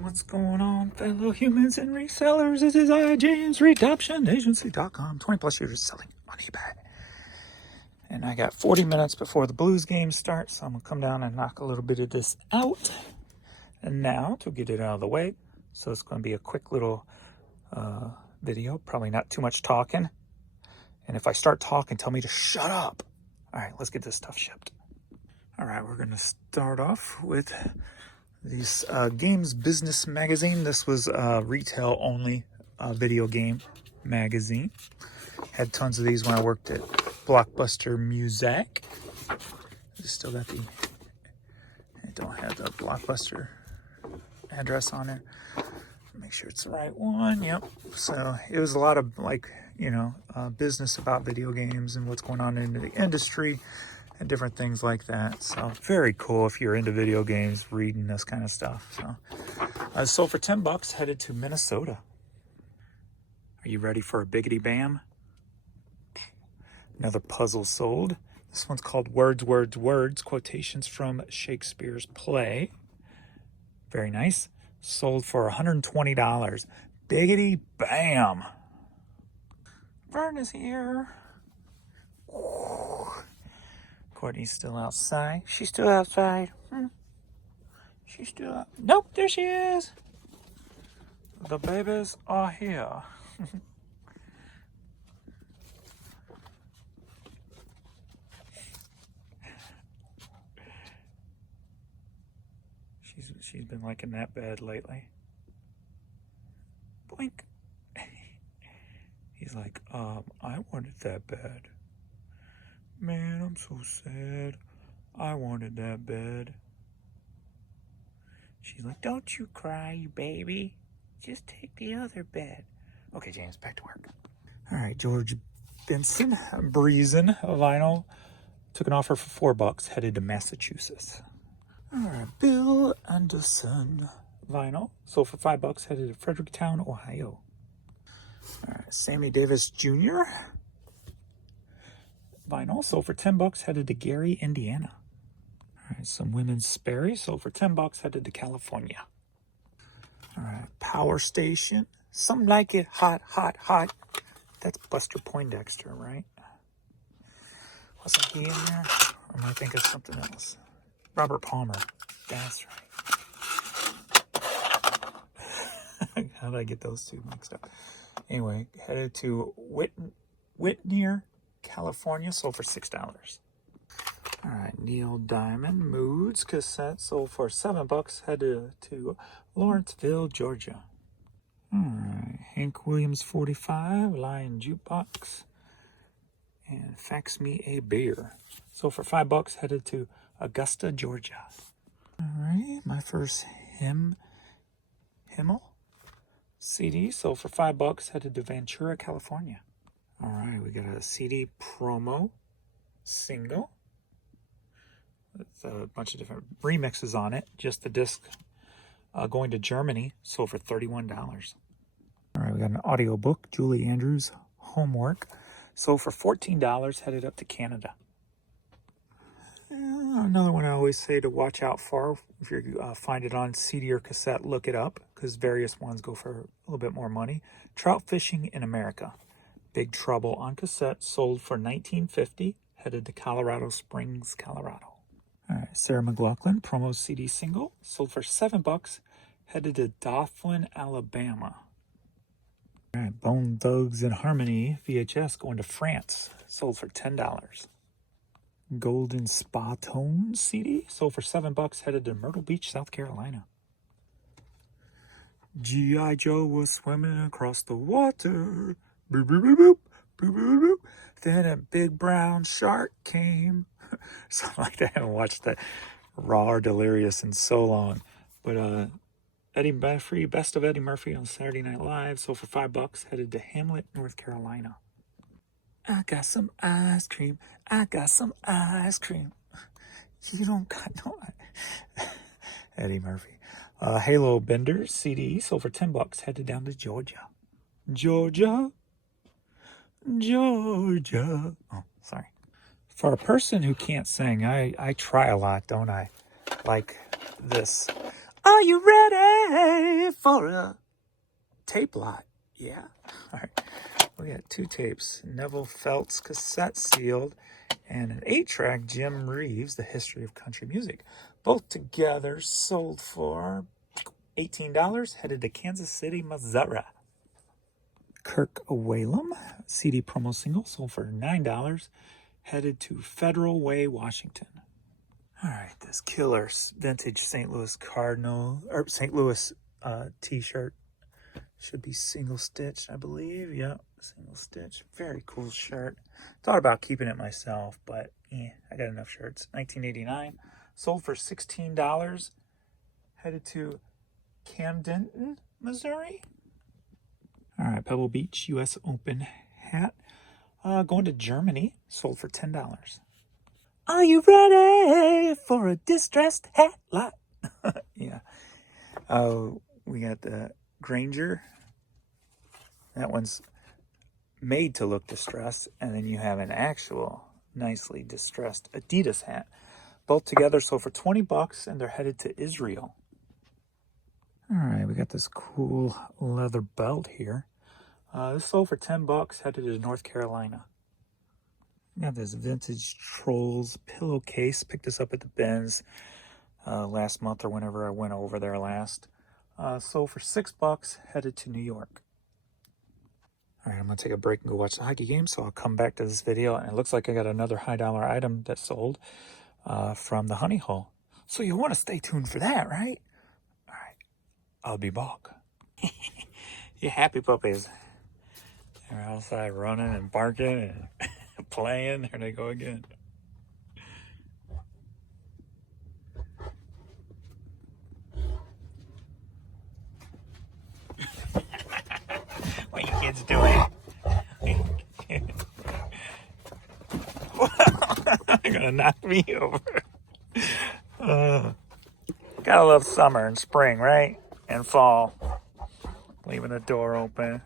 What's going on, fellow humans and resellers? This is James, RedemptionAgency.com. 20 plus years selling on eBay. And I got 40 minutes before the Blues game starts, so I'm going to come down and knock a little bit of this out. And now, to get it out of the way, so it's going to be a quick little video, probably not too much talking. And if I start talking, tell me to shut up. All right, let's get this stuff shipped. All right, we're going to start off with these Games Business Magazine. This was retail only video game magazine. Had tons of these when I worked at Blockbuster Music. Still got the, I don't have the Blockbuster address on it. Make sure it's the right one. Yep. So it was a lot of business about video games and what's going on in the industry and different things like that. So very cool if you're into video games, reading this kind of stuff. So I sold for $10, headed to Minnesota. Are you ready for a biggity bam? Another puzzle sold. This one's called Words, Words, Words, quotations from Shakespeare's play. Very nice. Sold for $120. Biggity bam. Vern is here. Ooh. Courtney's still outside. She's still outside. She's still out. Nope, there she is. The babies are here. She's been liking that bed lately. Boink. He's like, I wanted that bed. Man, I'm so sad. I wanted that bed. She's like, don't you cry, you baby. Just take the other bed. Okay, James, back to work. All right, George Benson, Breezin' vinyl. Took an offer for $4, headed to Massachusetts. All right, Bill Anderson, vinyl. Sold for $5, headed to Fredericktown, Ohio. All right, Sammy Davis Jr., vinyl. Sold for $10, headed to Gary, Indiana. All right, some women's Sperry. Sold for $10, headed to California. All right, Power Station. Something like it. Hot, hot, hot. That's Buster Poindexter, right? Wasn't he in there? Or am I thinking of something else? Robert Palmer. That's right. How did I get those two mixed up? Anyway, headed to Whittier, California. Sold for $6. All right, Neil Diamond Moods cassette. Sold for $7. Headed to Lawrenceville, Georgia. All right, Hank Williams 45 Lion Jukebox. And Fax Me a Beer. Sold for $5. Headed to Augusta, Georgia. All right, my first Himmel CD. Sold for $5. Headed to Ventura, California. All right, we got a CD promo single with a bunch of different remixes on it. Just the disc going to Germany. Sold for $31. All right, we got an audiobook, Julie Andrews' Homework. Sold for $14, headed up to Canada. Another one I always say to watch out for. If you find it on CD or cassette, look it up, because various ones go for a little bit more money. Trout Fishing in America. Big Trouble on cassette. Sold for $19.50, headed to Colorado Springs, Colorado. All right, Sarah McLachlan, promo CD single. Sold for $7, headed to Dauphin, Alabama. All right, Bone Thugs and Harmony VHS going to France. Sold for $10. Golden Spa Tone CD. Sold for $7, headed to Myrtle Beach, South Carolina. G.I. Joe was swimming across the water. Boop, boop, boop, boop, boop, boop, boop. Then a big brown shark came. Something like that. I haven't watched that Raw or Delirious in so long. But Eddie Murphy, Best of Eddie Murphy on Saturday Night Live. Sold for $5, headed to Hamlet, North Carolina. I got some ice cream. I got some ice cream. You don't got no... Eddie Murphy. Halo Bender CD. Sold for $10, headed down to Georgia. Georgia. Georgia. Oh, sorry. For a person who can't sing, I try a lot, don't I? Like this. I Are you ready for a tape lot? Yeah. All right. We got 2 tapes. Neville Felt's cassette sealed and an 8-track Jim Reeves, The History of Country Music. Both together sold for $18, headed to Kansas City, Missouri. Kirk Whalum CD promo single sold for $9, headed to Federal Way, Washington. All right, this killer vintage St. Louis Cardinal or St. Louis t-shirt should be single stitched, I believe. Yep, single stitch. Very cool shirt. Thought about keeping it myself, but I got enough shirts. 1989, sold for $16, headed to Camden, Missouri. All right, Pebble Beach U.S. Open hat. Going to Germany, sold for $10. Are you ready for a distressed hat lot? Yeah. We got the Granger. That one's made to look distressed. And then you have an actual nicely distressed Adidas hat. Both together sold for $20, and they're headed to Israel. All right, we got this cool leather belt here. This sold for $10, headed to North Carolina. We got this vintage Trolls pillowcase. Picked this up at the Benz last month or whenever I went over there last. Sold for $6, headed to New York. All right, I'm going to take a break and go watch the hockey game, so I'll come back to this video. And it looks like I got another high-dollar item that sold from the Honey Hole. So you want to stay tuned for that, right? All right, I'll be back. You happy puppies. They're outside running and barking and playing. There they go again. What you kids doing? They're gonna knock me over. Gotta love summer and spring, right? And fall. Leaving the door open.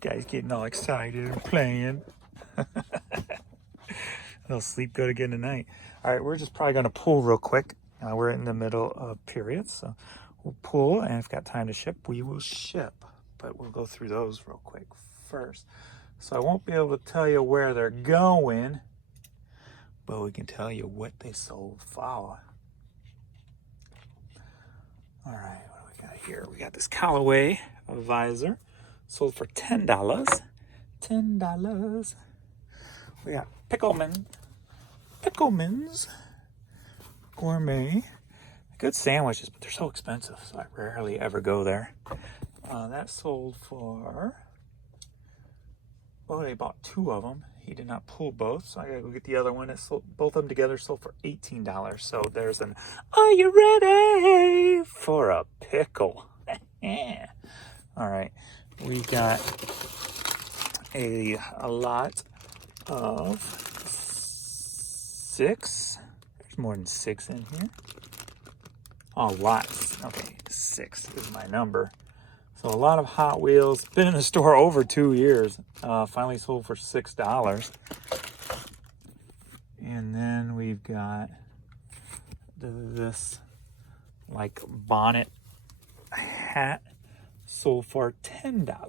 Guys getting all excited and playing. They'll sleep good again tonight. All right, we're just probably going to pull real quick. We're in the middle of periods, so we'll pull, and if we've got time to ship, we will ship. But we'll go through those real quick first. So I won't be able to tell you where they're going, but we can tell you what they sold for. All right, what do we got here? We got this Callaway visor. Sold for $10. $10. We got Pickleman's Gourmet. Good sandwiches, but they're so expensive, so I rarely ever go there. That sold for, well, they bought 2 of them. He did not pull both, so I gotta go get the other one. It sold, both of them together sold for $18. So there's an, are you ready for a pickle? Yeah. All right. We got a lot of 6. There's more than 6 in here. Oh, lots. Okay, 6 is my number. So a lot of Hot Wheels. Been in the store over 2 years. Finally sold for $6. And then we've got this like bonnet hat. Sold for $10. Now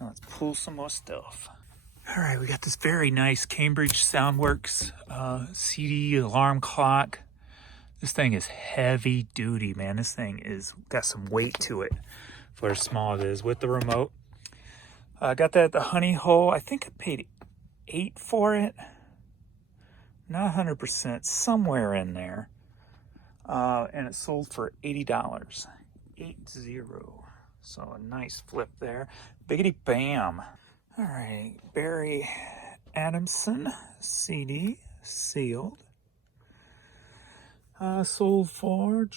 let's pull some more stuff. All right, we got this very nice Cambridge Soundworks CD alarm clock. This thing is heavy duty, man. This thing is got some weight to it for as small as it is with the remote. I got that at the Honey Hole. I think I paid $8 for it. Not 100%, somewhere in there. And it sold for $80. 80. So a nice flip there. Biggity bam. All right, Barry Adamson CD sealed. Sold for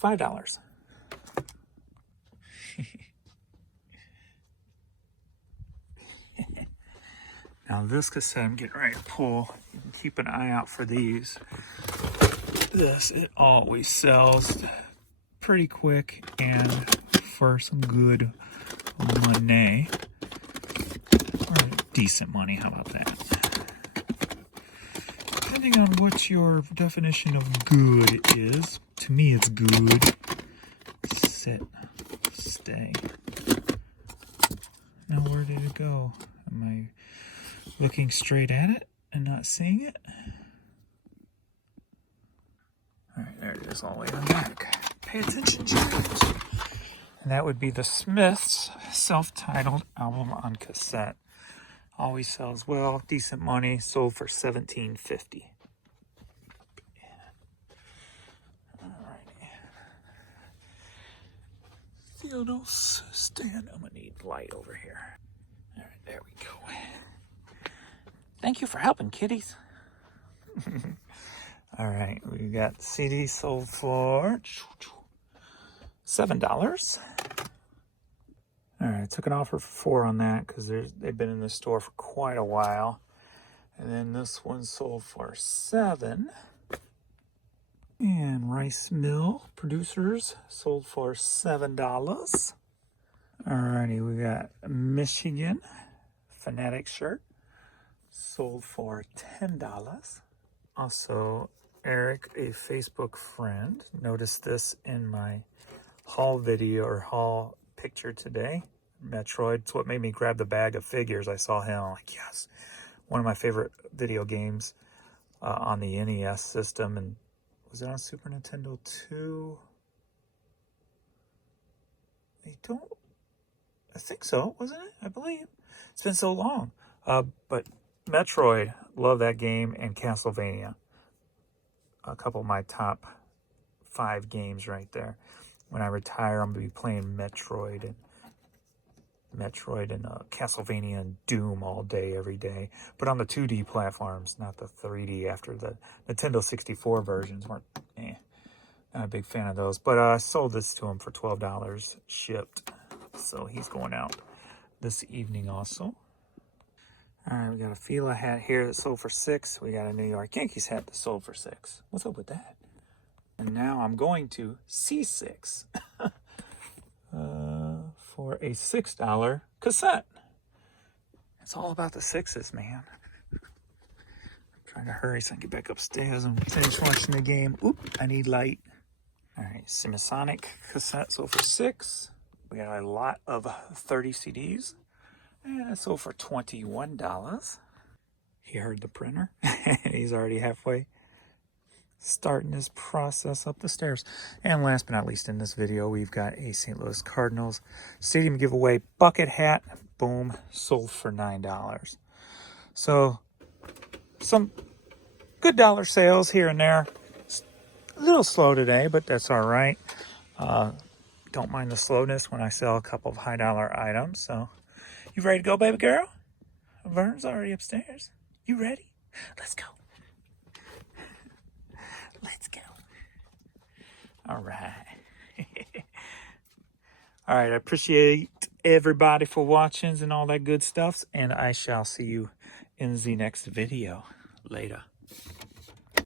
$5. Now this cassette I'm getting ready to pull. You can keep an eye out for these. It always sells pretty quick and for some good money. Or decent money, how about that? Depending on what your definition of good is. To me, it's good. Sit. Stay. Now, where did it go? Am I looking straight at it and not seeing it? All right, there it is, all the way in the back. Pay attention, James. And that would be the Smiths' self-titled album on cassette. Always sells well, decent money, sold for $17.50. Alrighty. Theodos, stand. I'm gonna need light over here. All right, there we go. Thank you for helping, kitties. All right, we got CD sold for $7. All right, I took an offer for $4 on that because they've been in the store for quite a while. And then this one sold for $7. And Rice Mill Producers sold for $7. Alrighty, we got Michigan Fanatic shirt sold for $10. Also, Eric, a Facebook friend, noticed this in my haul video or haul picture today. Metroid. It's what made me grab the bag of figures. I saw him. I'm like, yes, one of my favorite video games on the NES system. And was it on Super Nintendo too? I think so, wasn't it? I believe. It's been so long. But Metroid, love that game, and Castlevania. A couple of my top 5 games right there. When I retire, I'm going to be playing Metroid and Castlevania and Doom all day, every day. But on the 2D platforms, not the 3D after the Nintendo 64 versions weren't, not a big fan of those. But I sold this to him for $12 shipped. So he's going out this evening also. All right, we got a Fila hat here that sold for $6. We got a New York Yankees hat that sold for $6. What's up with that? And now I'm going to C6 for a $6 cassette. It's all about the sixes, man. I'm trying to hurry so I can get back upstairs and finish watching the game. Oop, I need light. All right, Semisonic cassette sold for $6. We got a lot of 30 CDs. And it sold for $21. He heard the printer. He's already halfway starting this process up the stairs. And last but not least in this video, we've got a St. Louis Cardinals Stadium giveaway bucket hat. Boom, sold for $9. So some good dollar sales here and there. It's a little slow today, but that's all right. Don't mind the slowness when I sell a couple of high dollar items. So you ready to go, baby girl? Vern's already upstairs. You ready? Let's go. Let's go. All right. All right, I appreciate everybody for watching and all that good stuff. And I shall see you in the next video. Later.